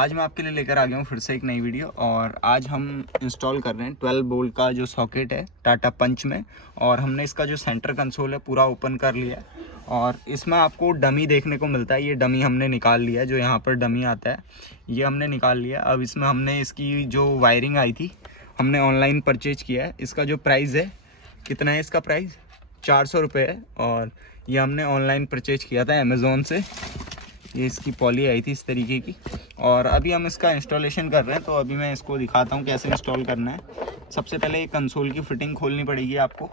आज मैं आपके लिए लेकर आ गया हूँ फिर से एक नई वीडियो। और आज हम इंस्टॉल कर रहे हैं 12 वोल्ट का जो सॉकेट है टाटा पंच में। और हमने इसका जो सेंटर कंसोल है पूरा ओपन कर लिया है। और इसमें आपको डमी देखने को मिलता है। ये डमी हमने निकाल लिया है, जो यहाँ पर डमी आता है ये हमने निकाल लिया। अब इसमें हमने इसकी जो वायरिंग आई थी हमने ऑनलाइन परचेज किया है। इसका जो प्राइस है, कितना है इसका प्राइस, 400 रुपये है। और ये हमने ऑनलाइन परचेज किया था अमेज़ोन से। ये इसकी पॉली आई थी इस तरीके की। और अभी हम इसका इंस्टॉलेशन कर रहे हैं, तो अभी मैं इसको दिखाता हूँ कैसे इंस्टॉल करना है। सबसे पहले ये कंसोल की फ़िटिंग खोलनी पड़ेगी आपको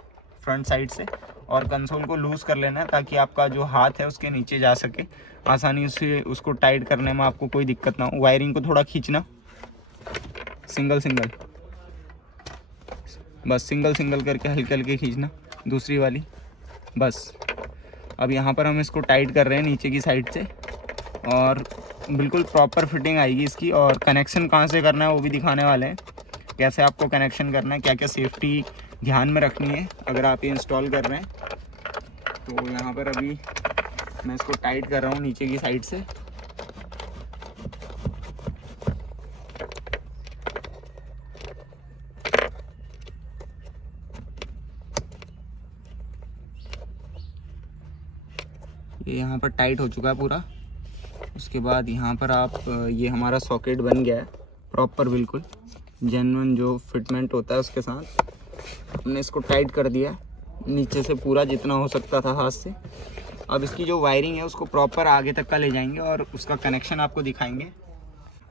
फ्रंट साइड से, और कंसोल को लूज़ कर लेना है ताकि आपका जो हाथ है उसके नीचे जा सके आसानी से। उसको टाइट करने में आपको कोई दिक्कत ना हो। वायरिंग को थोड़ा खींचना, सिंगल सिंगल, बस सिंगल सिंगल करके हल्के हल्के खींचना, दूसरी वाली बस। अब यहाँ पर हम इसको टाइट कर रहे हैं नीचे की साइड से, और बिल्कुल प्रॉपर फिटिंग आएगी इसकी। और कनेक्शन कहाँ से करना है वो भी दिखाने वाले हैं, कैसे आपको कनेक्शन करना है, क्या क्या सेफ्टी ध्यान में रखनी है अगर आप ये इंस्टॉल कर रहे हैं। तो यहाँ पर अभी मैं इसको टाइट कर रहा हूँ नीचे की साइड से। ये यहाँ पर टाइट हो चुका है पूरा। उसके बाद यहाँ पर आप, ये हमारा सॉकेट बन गया है प्रॉपर, बिल्कुल जेन्युइन जो फिटमेंट होता है उसके साथ हमने इसको टाइट कर दिया नीचे से पूरा, जितना हो सकता था हाथ से। अब इसकी जो वायरिंग है उसको प्रॉपर आगे तक का ले जाएंगे और उसका कनेक्शन आपको दिखाएंगे।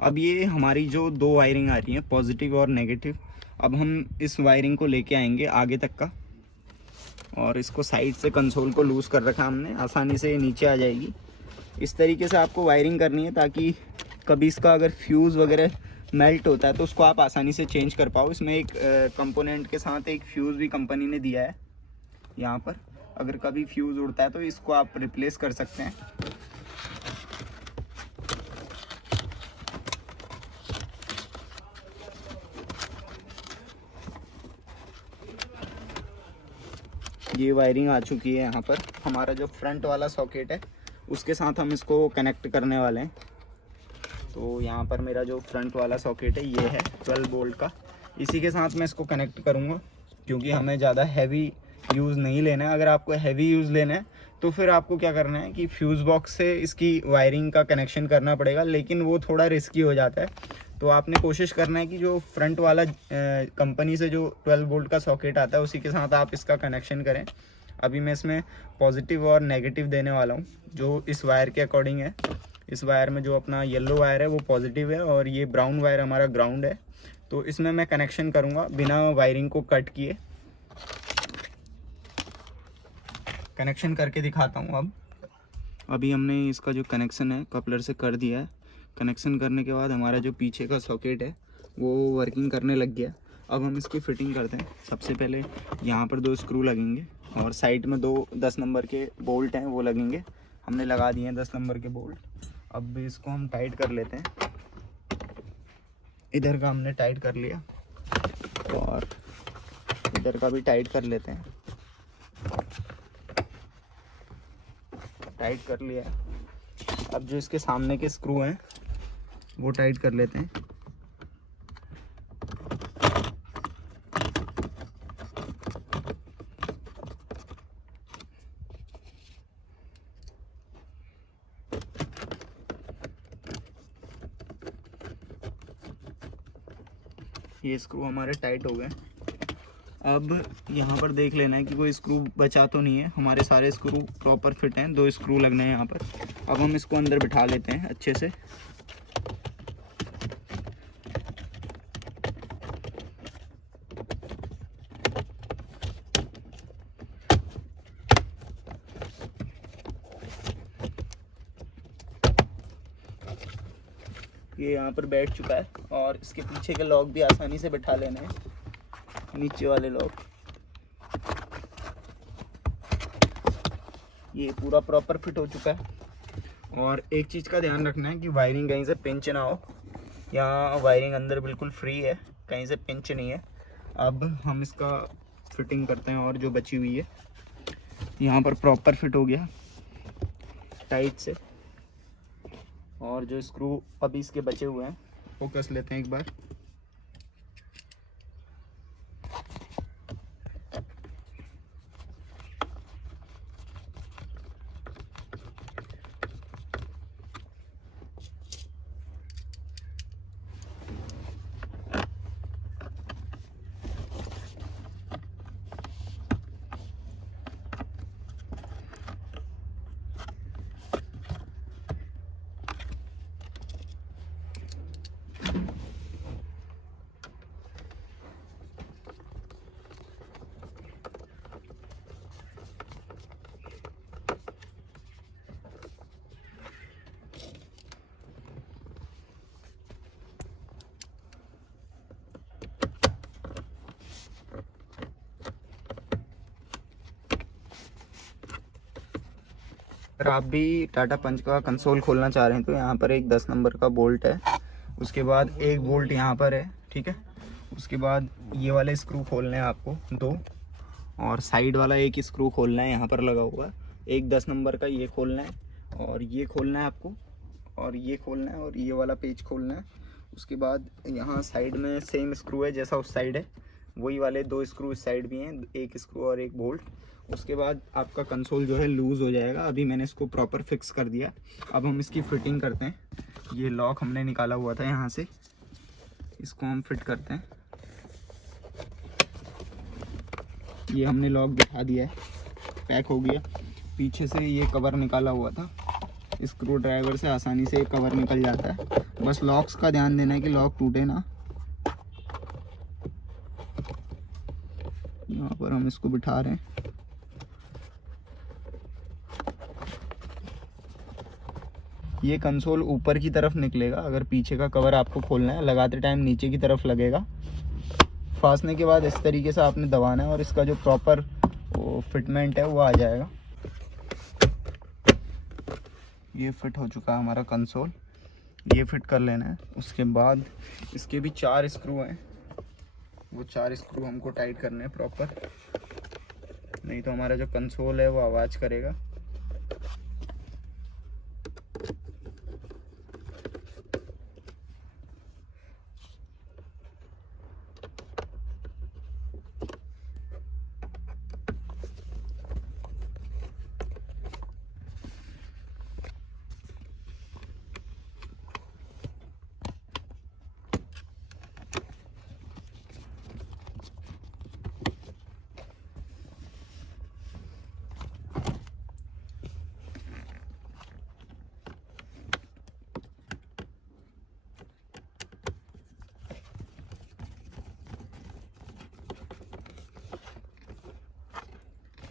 अब ये हमारी जो दो वायरिंग आ रही है, पॉजिटिव और नेगेटिव, अब हम इस वायरिंग को लेके आएंगे आगे तक का। और इसको साइड से कंसोल को लूज़ कर रखा हमने, आसानी से ये नीचे आ जाएगी। इस तरीके से आपको वायरिंग करनी है ताकि कभी इसका अगर फ्यूज़ वगैरह मेल्ट होता है तो उसको आप आसानी से चेंज कर पाओ। इसमें एक कंपोनेंट के साथ एक फ्यूज़ भी कंपनी ने दिया है यहाँ पर। अगर कभी फ्यूज़ उड़ता है तो इसको आप रिप्लेस कर सकते हैं। ये वायरिंग आ चुकी है यहाँ पर। हमारा जो फ्रंट वाला सॉकेट है उसके साथ हम इसको कनेक्ट करने वाले हैं। तो यहाँ पर मेरा जो फ्रंट वाला सॉकेट है ये है 12 वोल्ट का, इसी के साथ मैं इसको कनेक्ट करूँगा, क्योंकि हमें ज़्यादा हैवी यूज़ नहीं लेना है। अगर आपको हैवी यूज़ लेना है तो फिर आपको क्या करना है कि फ्यूज़ बॉक्स से इसकी वायरिंग का कनेक्शन करना पड़ेगा, लेकिन वो थोड़ा रिस्की हो जाता है। तो आपने कोशिश करना है कि जो फ्रंट वाला कंपनी से जो 12 वोल्ट का सॉकेट आता है उसी के साथ आप इसका कनेक्शन करें। अभी मैं इसमें पॉजिटिव और नेगेटिव देने वाला हूँ जो इस वायर के अकॉर्डिंग है। इस वायर में जो अपना येलो वायर है वो पॉजिटिव है और ये ब्राउन वायर हमारा ग्राउंड है। तो इसमें मैं कनेक्शन करूँगा बिना वायरिंग को कट किए। कनेक्शन करके दिखाता हूँ। अब अभी हमने इसका जो कनेक्शन है कपलर से कर दिया है। कनेक्शन करने के बाद हमारा जो पीछे का सॉकेट है वो वर्किंग करने लग गया। अब हम इसकी फ़िटिंग करते हैं। सबसे पहले यहाँ पर 2 स्क्रू लगेंगे और साइड में 2 10 नंबर के बोल्ट हैं वो लगेंगे। हमने लगा दिए हैं 10 नंबर के बोल्ट। अब इसको हम टाइट कर लेते हैं। इधर का हमने टाइट कर लिया और इधर का भी टाइट कर लेते हैं। टाइट कर लिया। अब जो इसके सामने के स्क्रू हैं वो टाइट कर लेते हैं। ये स्क्रू हमारे टाइट हो गए। अब यहाँ पर देख लेना है कि कोई स्क्रू बचा तो नहीं है। हमारे सारे स्क्रू प्रॉपर फिट हैं, 2 स्क्रू लगने हैं यहाँ पर। अब हम इसको अंदर बिठा लेते हैं अच्छे से। ये यहाँ पर बैठ चुका है और इसके पीछे के लॉक भी आसानी से बिठा लेने हैं, नीचे वाले लॉक। ये पूरा प्रॉपर फिट हो चुका है। और एक चीज़ का ध्यान रखना है कि वायरिंग कहीं से पिंच ना हो। यहाँ वायरिंग अंदर बिल्कुल फ्री है, कहीं से पिंच नहीं है। अब हम इसका फिटिंग करते हैं। और जो बची हुई है यहाँ पर प्रॉपर फिट हो गया टाइट से। और जो स्क्रू अभी इसके बचे हुए हैं वो कस लेते हैं एक बार। अगर आप भी टाटा पंच का कंसोल खोलना चाह रहे हैं तो यहाँ पर एक 10 नंबर का बोल्ट है, उसके बाद एक बोल्ट यहाँ पर है, ठीक है। उसके बाद ये वाले स्क्रू खोलने हैं आपको 2, और साइड वाला एक स्क्रू खोलना है यहाँ पर लगा हुआ, एक 10 नंबर का ये खोलना है, और ये खोलना है आपको, और ये खोलना है, और ये वाला पेज खोलना है। उसके बाद यहाँ साइड में सेम स्क्रू है जैसा उस साइड है, वही वाले 2 स्क्रू इस साइड भी हैं, एक स्क्रू और एक बोल्ट। उसके बाद आपका कंसोल जो है लूज़ हो जाएगा। अभी मैंने इसको प्रॉपर फिक्स कर दिया। अब हम इसकी फिटिंग करते हैं। ये लॉक हमने निकाला हुआ था यहाँ से, इसको हम फिट करते हैं। ये हमने लॉक बिठा दिया है, पैक हो गया। पीछे से ये कवर निकाला हुआ था, स्क्रू ड्राइवर से आसानी से कवर निकल जाता है। बस लॉक्स का ध्यान देना है कि लॉक टूटे ना। यहाँ पर हम इसको बिठा रहे हैं। ये कंसोल ऊपर की तरफ निकलेगा। अगर पीछे का कवर आपको खोलना है, लगाते टाइम नीचे की तरफ लगेगा। फासने के बाद इस तरीके से आपने दबाना है और इसका जो प्रॉपर फिटमेंट है वो आ जाएगा। ये फिट हो चुका है हमारा कंसोल, ये फिट कर लेना है। उसके बाद इसके भी 4 स्क्रू हैं, वो 4 स्क्रू हमको टाइट करने हैं प्रॉपर, नहीं तो हमारा जो कंसोल है वो आवाज़ करेगा।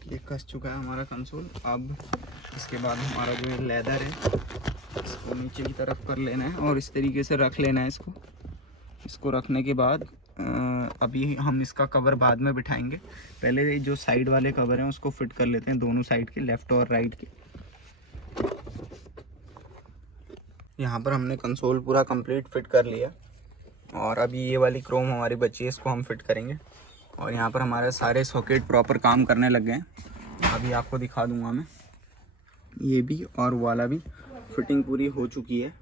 ये कस चुका है हमारा कंसोल। अब इसके बाद हमारा जो लेदर है इसको नीचे की तरफ कर लेना है और इस तरीके से रख लेना है इसको। इसको रखने के बाद अभी हम इसका कवर बाद में बिठाएंगे। पहले जो साइड वाले कवर हैं उसको फिट कर लेते हैं, दोनों साइड के, लेफ़्ट और राइट के। यहाँ पर हमने कंसोल पूरा कंप्लीट फिट कर लिया और अभी ये वाली क्रोम हमारी बची है, इसको हम फिट करेंगे। और यहाँ पर हमारे सारे सॉकेट प्रॉपर काम करने लग गए हैं। अभी आपको दिखा दूंगा मैं, ये भी और वाला भी फिटिंग पूरी हो चुकी है।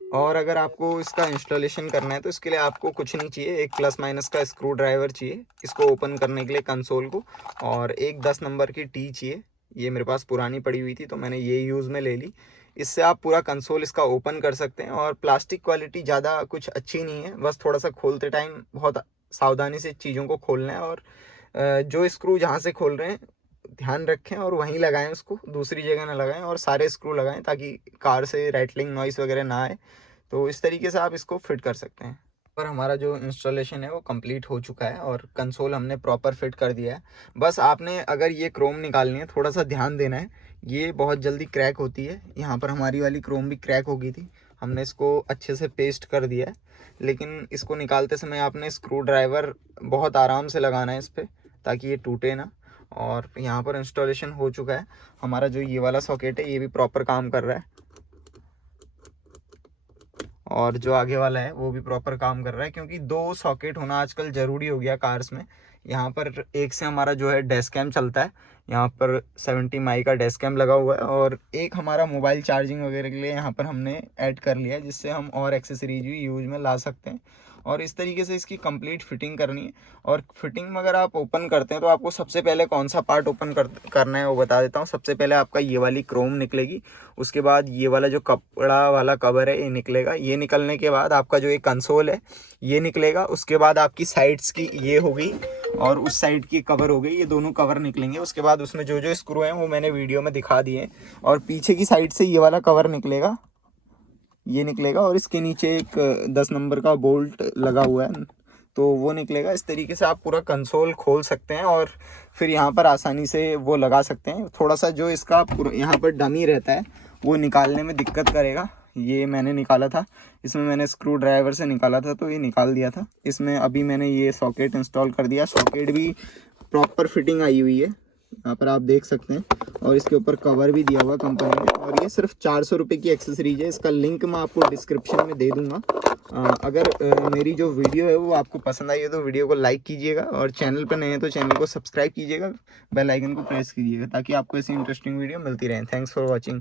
और अगर आपको इसका इंस्टॉलेशन करना है तो इसके लिए आपको कुछ नहीं चाहिए, एक प्लस माइनस का स्क्रू ड्राइवर चाहिए इसको ओपन करने के लिए कंसोल को, और एक 10 नंबर की टी चाहिए। ये मेरे पास पुरानी पड़ी हुई थी तो मैंने ये यूज़ में ले ली। इससे आप पूरा कंसोल इसका ओपन कर सकते हैं। और प्लास्टिक क्वालिटी ज़्यादा कुछ अच्छी नहीं है, बस थोड़ा सा खोलते टाइम बहुत सावधानी से चीज़ों को खोलना है। और जो स्क्रू जहाँ से खोल रहे हैं ध्यान रखें और वहीं लगाएं, उसको दूसरी जगह ना लगाएं, और सारे स्क्रू लगाएं ताकि कार से रैटलिंग नॉइस वगैरह ना आए। तो इस तरीके से आप इसको फिट कर सकते हैं। पर हमारा जो इंस्टॉलेशन है वो कंप्लीट हो चुका है और कंसोल हमने प्रॉपर फिट कर दिया है। बस आपने अगर ये क्रोम निकालनी है, थोड़ा सा ध्यान देना है, ये बहुत जल्दी क्रैक होती है। यहाँ पर हमारी वाली क्रोम भी क्रैक हो गई थी, हमने इसको अच्छे से पेस्ट कर दिया है। लेकिन इसको निकालते समय आपने स्क्रू ड्राइवर बहुत आराम से लगाना है इस पर, ताकि ये टूटे ना। और यहाँ पर इंस्टॉलेशन हो चुका है। हमारा जो ये वाला सॉकेट है ये भी प्रॉपर काम कर रहा है, और जो आगे वाला है वो भी प्रॉपर काम कर रहा है, क्योंकि 2 सॉकेट होना आजकल ज़रूरी हो गया कार्स में। यहाँ पर एक से हमारा जो है डैश कैम चलता है, यहाँ पर 70 माई का डैश कैम लगा हुआ है, और एक हमारा मोबाइल चार्जिंग वगैरह के लिए यहाँ पर हमने ऐड कर लिया है, जिससे हम और एक्सेसरीज भी यूज में ला सकते हैं। और इस तरीके से इसकी कंप्लीट फिटिंग करनी है। और फिटिंग में अगर आप ओपन करते हैं तो आपको सबसे पहले कौन सा पार्ट ओपन करना है वो बता देता हूँ। सबसे पहले आपका ये वाली क्रोम निकलेगी, उसके बाद ये वाला जो कपड़ा वाला कवर है ये निकलेगा। ये निकलने के बाद आपका जो एक कंसोल है ये निकलेगा। उसके बाद आपकी साइड्स की ये होगी और उस साइड की कवर हो गई, ये दोनों कवर निकलेंगे। उसके बाद उसमें जो जो स्क्रू हैं वो मैंने वीडियो में दिखा दिए हैं। और पीछे की साइड से ये वाला कवर निकलेगा, ये निकलेगा, और इसके नीचे एक 10 नंबर का बोल्ट लगा हुआ है तो वो निकलेगा। इस तरीके से आप पूरा कंसोल खोल सकते हैं और फिर यहाँ पर आसानी से वो लगा सकते हैं। थोड़ा सा जो इसका यहाँ पर डमी रहता है वो निकालने में दिक्कत करेगा। ये मैंने निकाला था, इसमें मैंने स्क्रू ड्राइवर से निकाला था तो ये निकाल दिया था। इसमें अभी मैंने ये सॉकेट इंस्टॉल कर दिया, सॉकेट भी प्रॉपर फिटिंग आई हुई है, यहाँ पर आप देख सकते हैं। और इसके ऊपर कवर भी दिया हुआ कंपनी ने। और ये सिर्फ 400 रुपये की एक्सेसरीज है, इसका लिंक मैं आपको डिस्क्रिप्शन में दे दूंगा। अगर मेरी जो वीडियो है वो आपको पसंद आई है तो वीडियो को लाइक कीजिएगा, और चैनल पर नए हैं तो चैनल को सब्सक्राइब कीजिएगा, बेल आइकन को प्रेस कीजिएगा ताकि आपको ऐसी इंटरेस्टिंग वीडियो मिलती रहे। Thanks for watching.